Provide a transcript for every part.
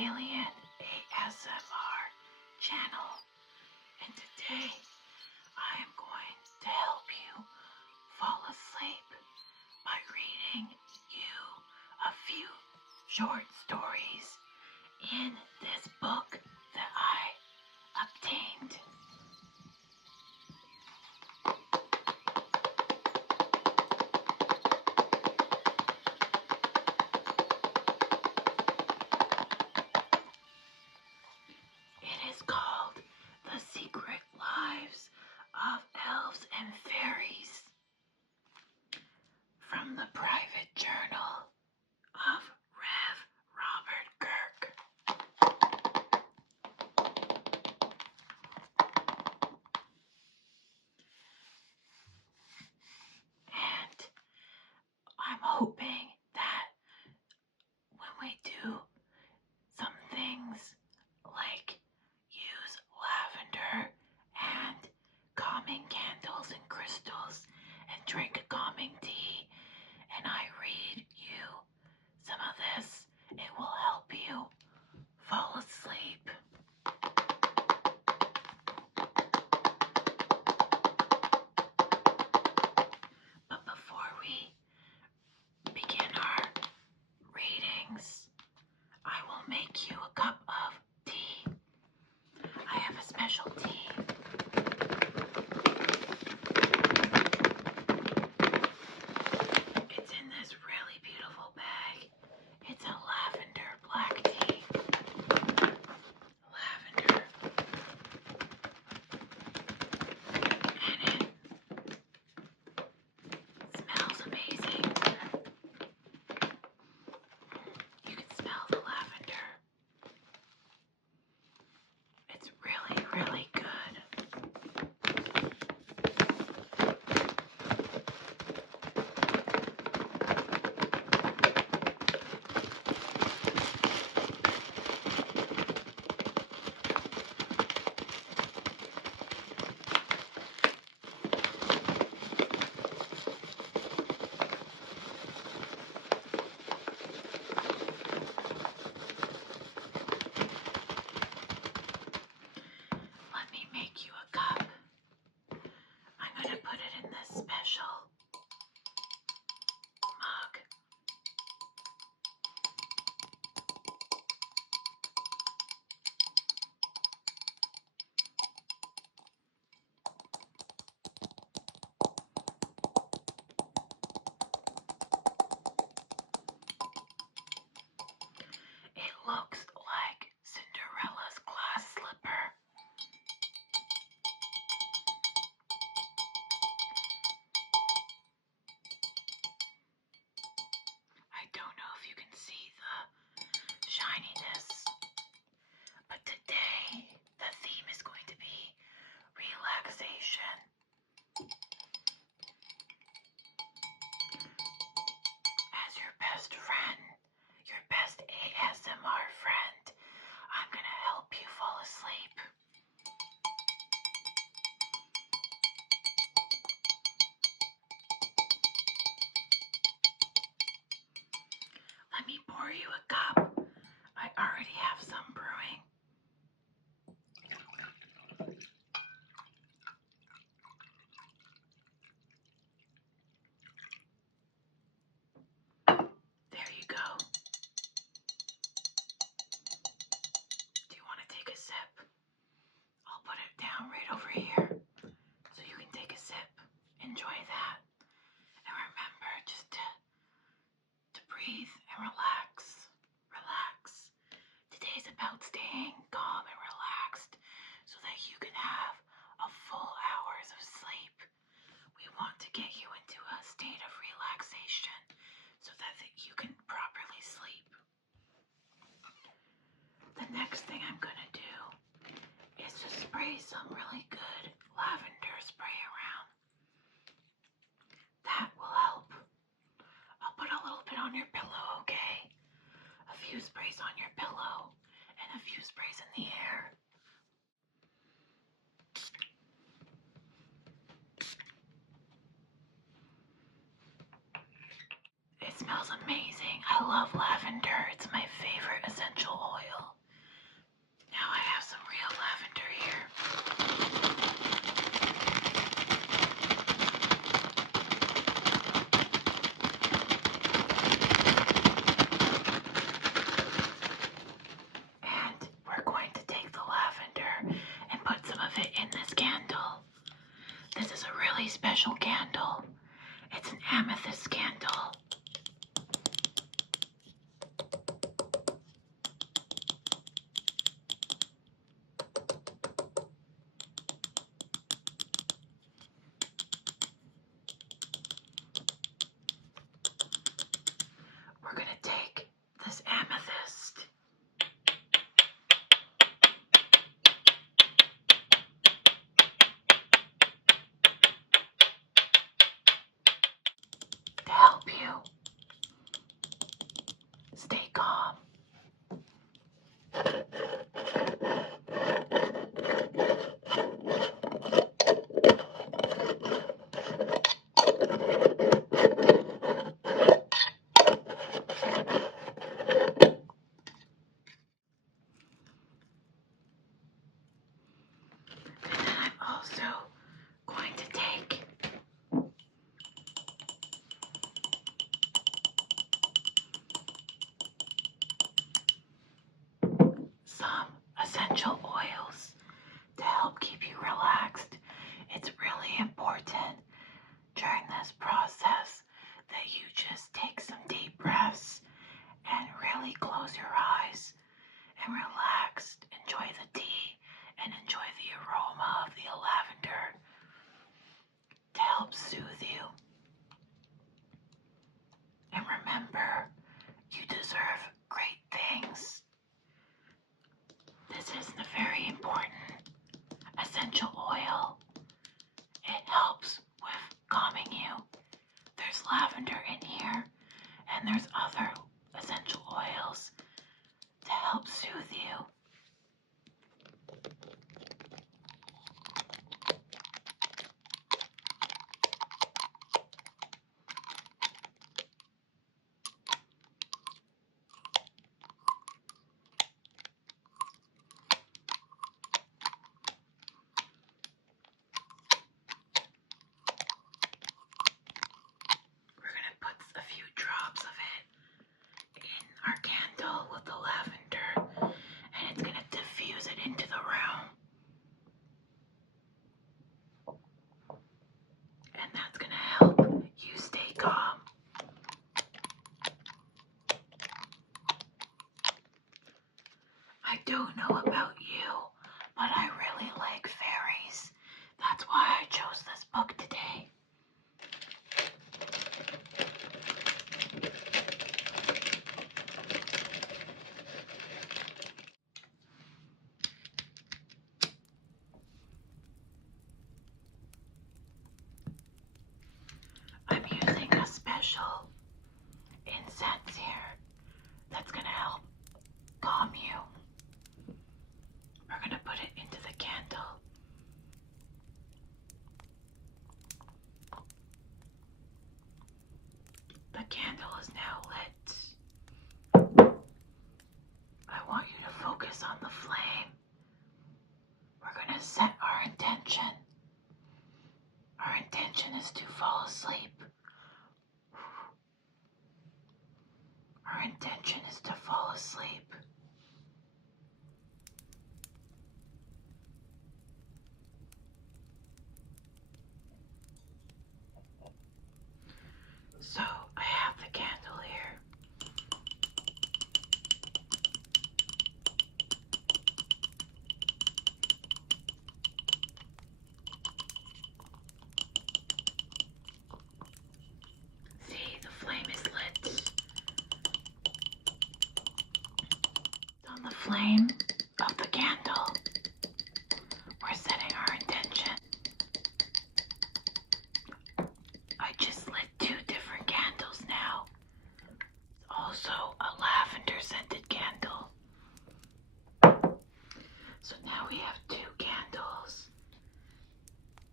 alien ASMR channel, and today I am going to help you fall asleep by reading you a few short stories in this book that I obtained. It is called The Secret Lives of Elves and Fairies, from the private journal of Rev. Robert Kirk. And I'm hoping that when we do some things like use lavender and calming candles and crystals and drink calming tea, and I read you some of this, it will help you fall asleep. But before we begin our readings, I will make you a cup of tea. I have a special tea. It's in this really beautiful bag. It's a lavender black tea. Lavender. And it smells amazing. You can smell the lavender. It's really, really good. Let me make you a cup. I'm going to put it in this special mug. It looks like Cinderella's glass slipper. I don't know if you can see the shininess, but today the theme is going to be relaxation. As your best friend, your best ASMR friend, I'm going to help you fall asleep. Let me pour you a cup. I already have some brewing. There you go. Do you want to take a sip? I'll put it down right over here so you can take a sip. Enjoy that. And remember just to breathe and relax. Relax. Today's about staying calm and relaxed so that you can have a full hours of sleep. We want to get you into a state of relaxation so that you can properly sleep. The next thing I'm going to do is to spray some really good lavender spray around. That will help. I'll put a little bit on your pillow, okay? A few sprays on your pillow and a few sprays in the air. It smells amazing. I love lavender. It's my favorite essential oil. This is a really special candle. It's an amethyst candle. We're going to take this amethyst to help you stay calm. And then I'm also going to take some essential oils to help keep you relaxed. It's really important during this process that you just take some deep breaths and really close your eyes and relax. Enjoy the tea and enjoy the aroma of the lavender to help soothe you. And remember, you deserve great things. This is a very important essential oil. It helps with calming you. There's lavender in here, and there's other essential oils to help soothe you. We're going to put a few drops of it in our candle with the lavender, and it's going to diffuse it into the room. And that's going to help you stay calm. I don't know about you, but I really like fairies. That's why I chose this book today. I'm using a special incense here that's going to help calm you. We're going to put it into the candle. The candle is now lit. I want you to focus on the flame. We're going to set our intention. Our intention is to fall asleep. Our intention is to fall asleep. So I have the candle here. See, the flame is lit. On the flame of the candle, we're setting our intention. I just lit 2 different candles now. It's also a lavender scented candle. So now we have 2 candles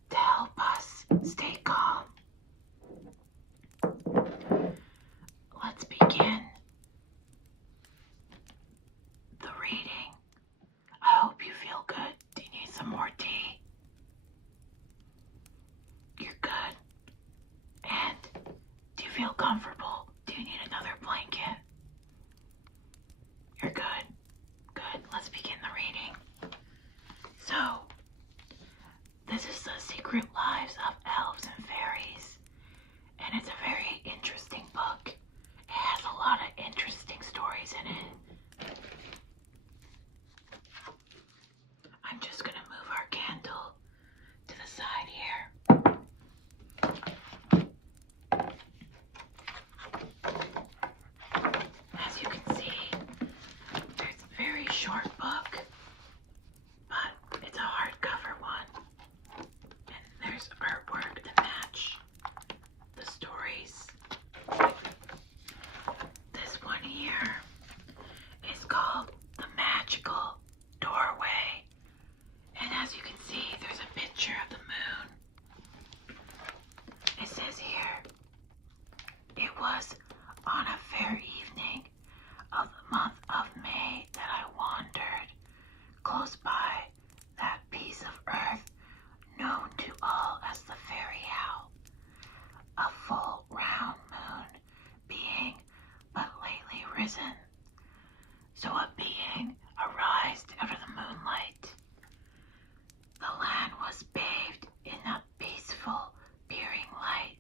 to help us stay calm. Let's begin the reading. I hope you feel good. Do you need some more tea? You're good. And do you feel comfortable? Do you need another blanket? You're good. Good. Let's begin the reading. So, this is the secret love lives of elves and fairies, and it's a very interesting book. It has a lot of interesting stories in it. I'm just going to move our candle to the side here. As you can see, it's a very short book, but it's a hardcover one. And there's artwork to match the stories. This one here is called The Magical Doorway. And as you can see, there's a picture of the moon. It says here, it was on a fair evening of the month of May that I wandered close by that piece of earth known to all as the fairy owl, a full round moon being but lately risen. So a being arised out of the moonlight. The land was bathed in a peaceful, peering light,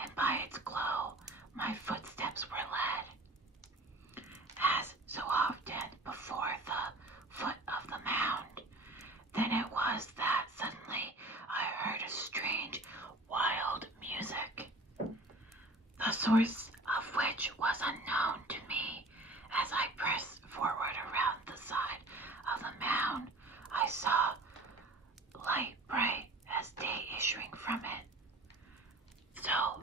and by its glow my footsteps were led. As so often before the foot of the mound, then it was that suddenly I heard a strange, wild music, the source of which was unknown to me. As I pressed forward around the side of the mound, I saw light bright as day issuing from it. So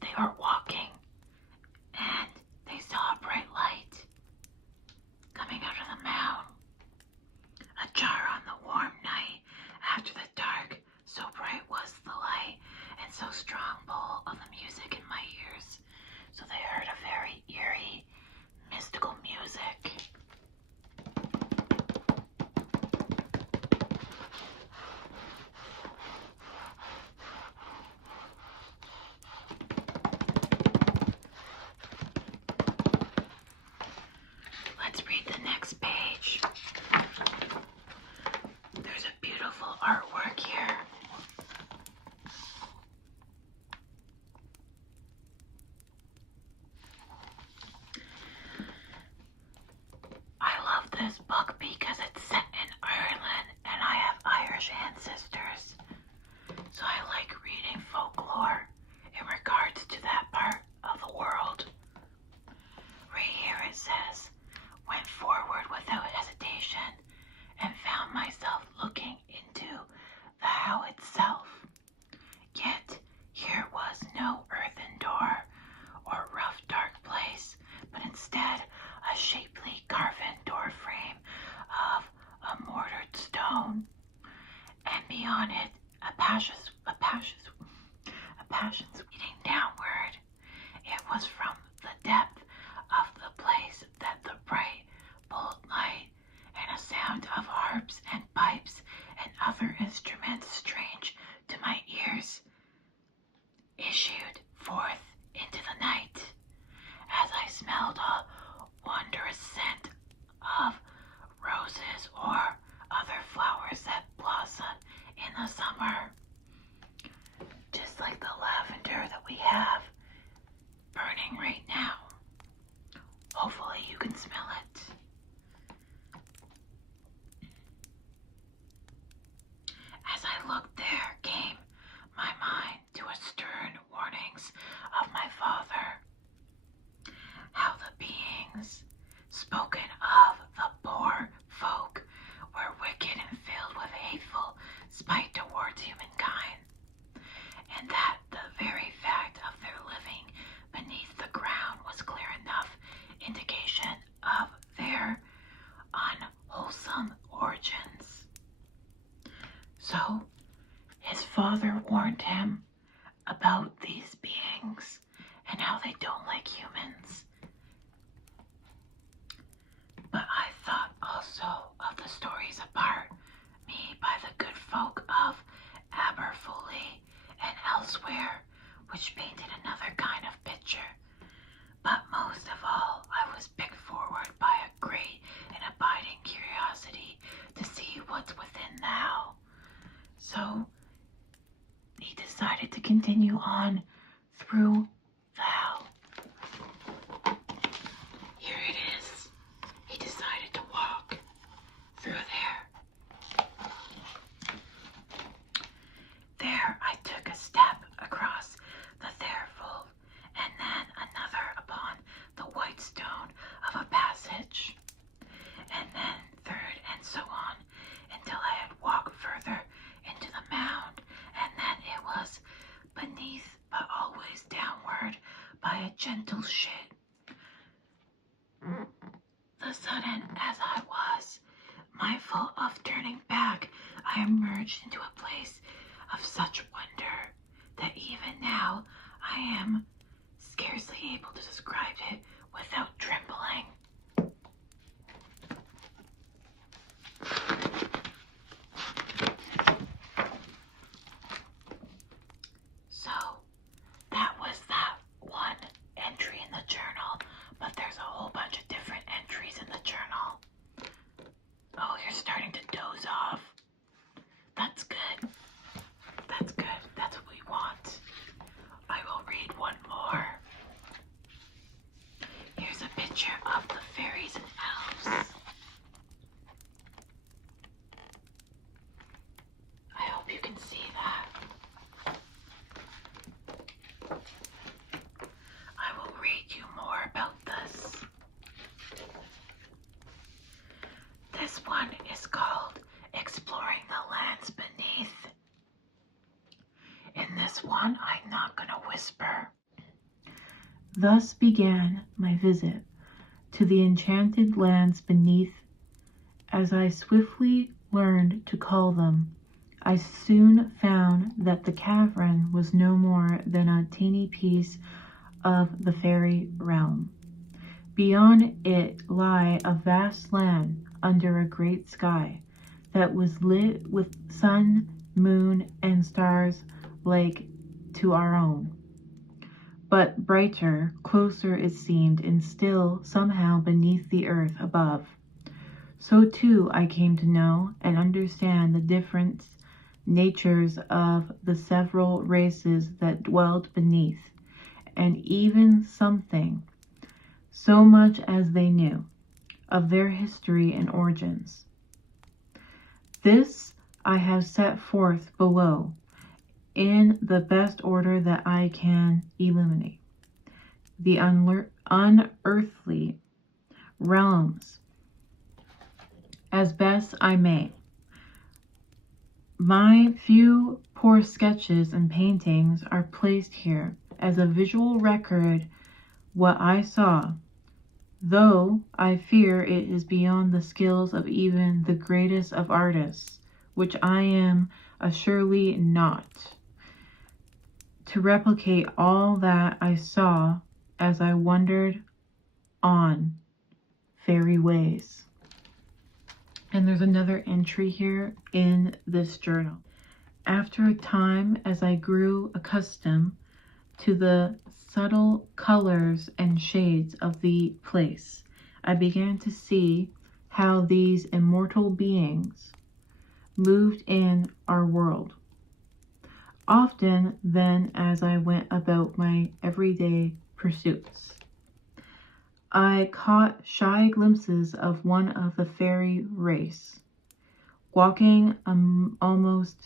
they were walking, and they saw a bright light coming out of the mound. A jar on the warm night after the dark, so bright was the light, and so strong pull of the music in my ears. So they heard a very eerie, mystical music. Let's read the next page. There's a beautiful artwork here. I love this book because it's set in Ireland and I have Irish ancestors. So I like reading folklore in regards to that part of the world. Right here it says, went forward without hesitation and found myself looking into the how itself. Yet here was no earthen door or rough dark place, but instead a shapely carven door frame of a mortared stone, and beyond it a passage leading downward. It was from the depth of the place that the bright, bold light and a sound of harps and pipes and other instruments strange to my ears issued forth into the night, as I smelled a wondrous scent of roses or other flowers that blossom in the summer, just like the lavender that we have burning right now. Hopefully you can smell it. As I looked, there came my mind to a stern warnings of my father, how the beings spoken of the poor folk were wicked and filled with hateful spite towards humankind, and that the very fact of their living beneath the ground was clear enough indication of their unwholesome origins. So his father warned him about these beings and how they don't like humans. But I thought also of the stories apart me by the good folk of Aberfoley and elsewhere, which painted another kind of picture. But most of all, I was picked forward by a great and abiding curiosity to see what's within the owl. So he decided to continue on through the hell. Here it is. He decided to walk through there. There I took a step across the threshold, and then another upon the white stone of a passage, and then third, and so on, until I had walked further into the mound, and then it was beneath, but always downward by a gentle shit. The sudden, as I was mindful of turning back, I emerged into a place of such wonder that even now I am scarcely able to describe it without trembling. So that was that one entry in the journal, but there's a whole bunch of different entries in the journal. Oh, you're starting to doze off. That's good. That's good. That's what we want. I will read one more. Here's a picture of the fairies and elves. I hope you can see that. I will read you more about this. This one is called Exploring the Lands Beneath. In this one, I'm not gonna whisper. Thus began my visit to the enchanted lands beneath. As I swiftly learned to call them, I soon found that the cavern was no more than a teeny piece of the fairy realm. Beyond it lay a vast land under a great sky that was lit with sun, moon, and stars like to our own, but brighter, closer it seemed, and still somehow beneath the earth above. So too I came to know and understand the different natures of the several races that dwelt beneath, and even something, so much as they knew, of their history and origins. This I have set forth below in the best order that I can eliminate. The unearthly realms as best I may. My few poor sketches and paintings are placed here as a visual record what I saw, though I fear it is beyond the skills of even the greatest of artists, which I am assuredly not, to replicate all that I saw as I wandered on fairy ways. And there's another entry here in this journal. After a time, as I grew accustomed to the subtle colors and shades of the place, I began to see how these immortal beings moved in our world. Often then, as I went about my everyday pursuits, I caught shy glimpses of one of the fairy race, walking almost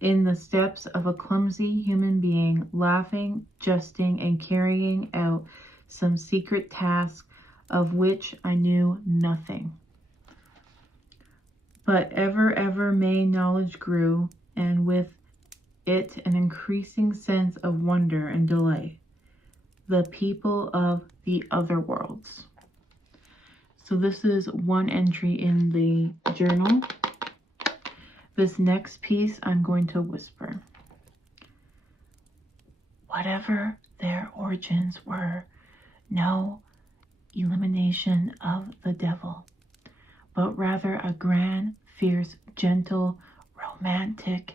in the steps of a clumsy human being, laughing, jesting, and carrying out some secret task of which I knew nothing. But ever my knowledge grew, and with it an increasing sense of wonder and delight. The people of the other worlds. So this is one entry in the journal. This next piece I'm going to whisper. Whatever their origins were, no elimination of the devil, but rather a grand, fierce, gentle, romantic,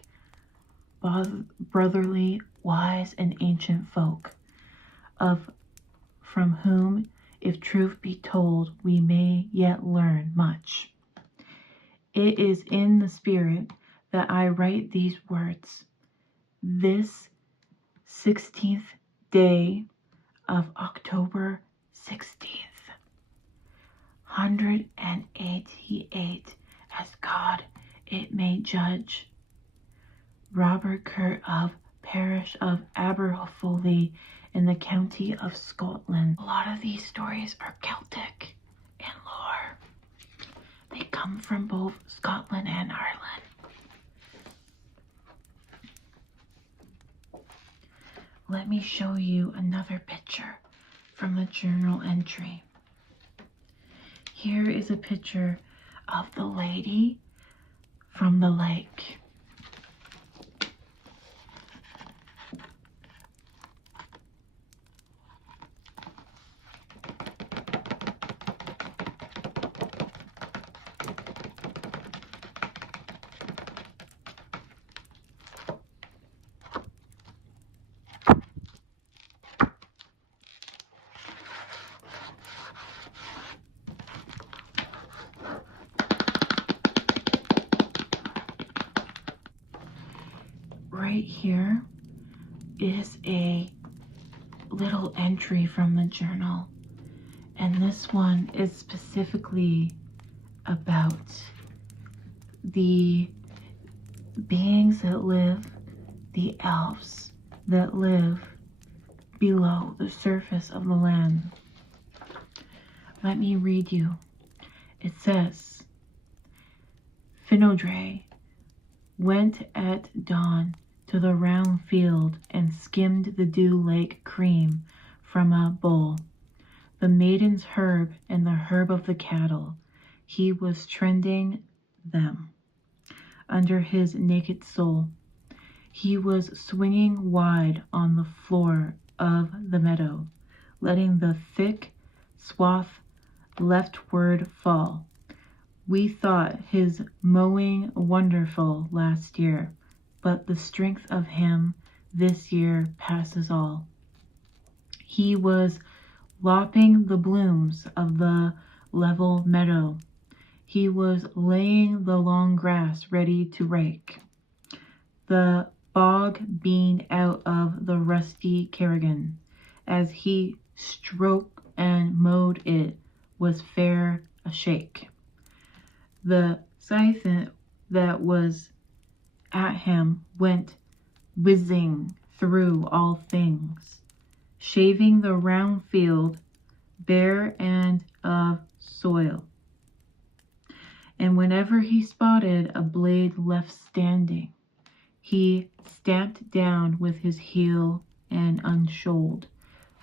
brotherly, wise, and ancient folk, from whom, if truth be told, we may yet learn much. It is in the spirit that I write these words, This 16th day of October 16th, 188, as God it may judge. Robert Kurt of parish of Aberfoley in the county of Scotland. A lot of these stories are Celtic in lore. They come from both Scotland and Ireland. Let me show you another picture from the journal entry. Here is a picture of the lady from the lake. Right here is a little entry from the journal, and this one is specifically about the beings that live, the elves that live below the surface of the land. Let me read you. It says, Finodre went at dawn to the round field and skimmed the dew-lake cream from a bowl, the maiden's herb and the herb of the cattle. He was trending them under his naked soul. He was swinging wide on the floor of the meadow, letting the thick swath leftward fall. We thought his mowing wonderful last year, but the strength of him this year passes all. He was lopping the blooms of the level meadow. He was laying the long grass ready to rake. The bog bean out of the rusty carrigan, as he stroked and mowed it, was fair a shake. The scythe that was at him went whizzing through all things, shaving the round field bare and of soil. And whenever he spotted a blade left standing, he stamped down with his heel and unshouled.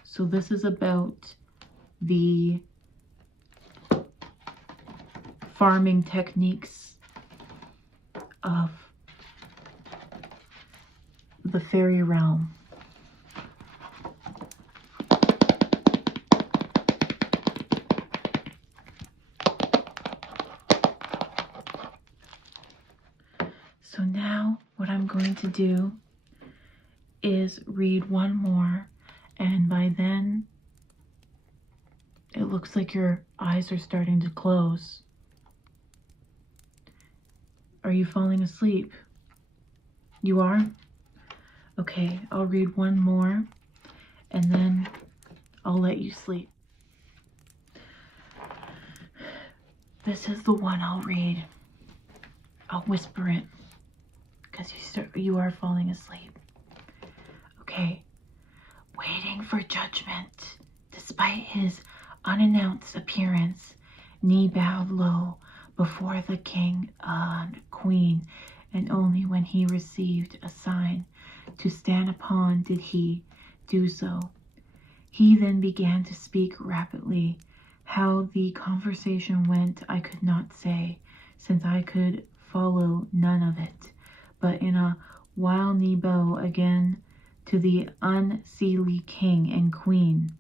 So this is about the farming techniques of the fairy realm. So now what I'm going to do is read one more, and by then it looks like your eyes are starting to close. Are you falling asleep? You are? Okay, I'll read one more and then I'll let you sleep. This is the one I'll read. I'll whisper it because you are falling asleep. Okay. Waiting for judgment, despite his unannounced appearance, knee bowed low before the king and queen, and only when he received a sign to stand upon did he do so. He then began to speak rapidly. How the conversation went I could not say, since I could follow none of it, but in a wild knee bow again to the unseelie king and queen,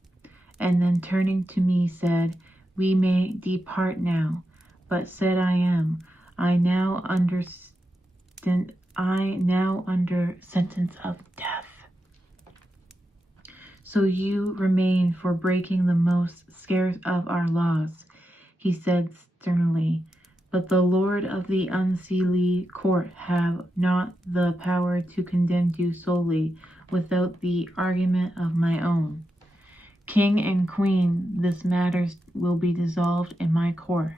and then turning to me said, We may depart now, but said I now under sentence of death. So you remain for breaking the most scarce of our laws, he said sternly, but the Lord of the unseelie court have not the power to condemn you solely without the argument of my own. King and queen, this matter will be dissolved in my court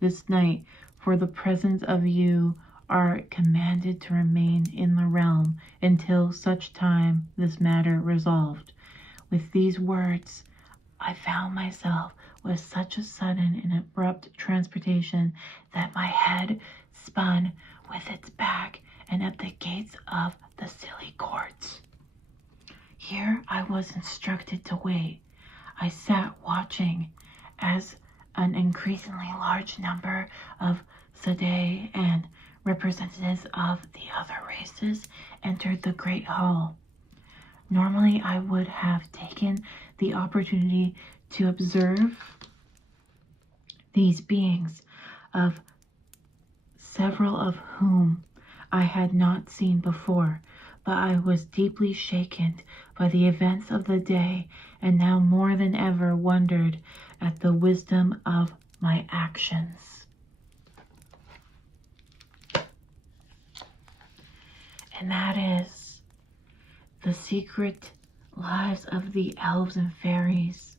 this night, for the presence of you are commanded to remain in the realm until such time this matter resolved. With these words, I found myself with such a sudden and abrupt transportation that my head spun with its back and at the gates of the silly courts. Here I was instructed to wait. I sat watching as an increasingly large number of Sadeh and representatives of the other races entered the great hall. Normally I would have taken the opportunity to observe these beings, of several of whom I had not seen before, but I was deeply shaken by the events of the day, and now more than ever wondered at the wisdom of my actions. And that is The Secret Lives of the Elves and Fairies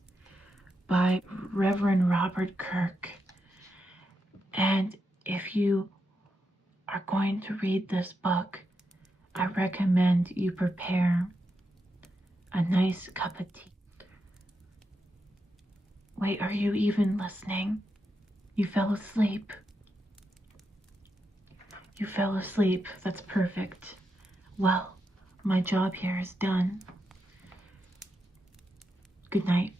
by Reverend Robert Kirk. And if you are going to read this book, I recommend you prepare a nice cup of tea. Wait, are you even listening? You fell asleep. You fell asleep. That's perfect. Well, my job here is done. Good night.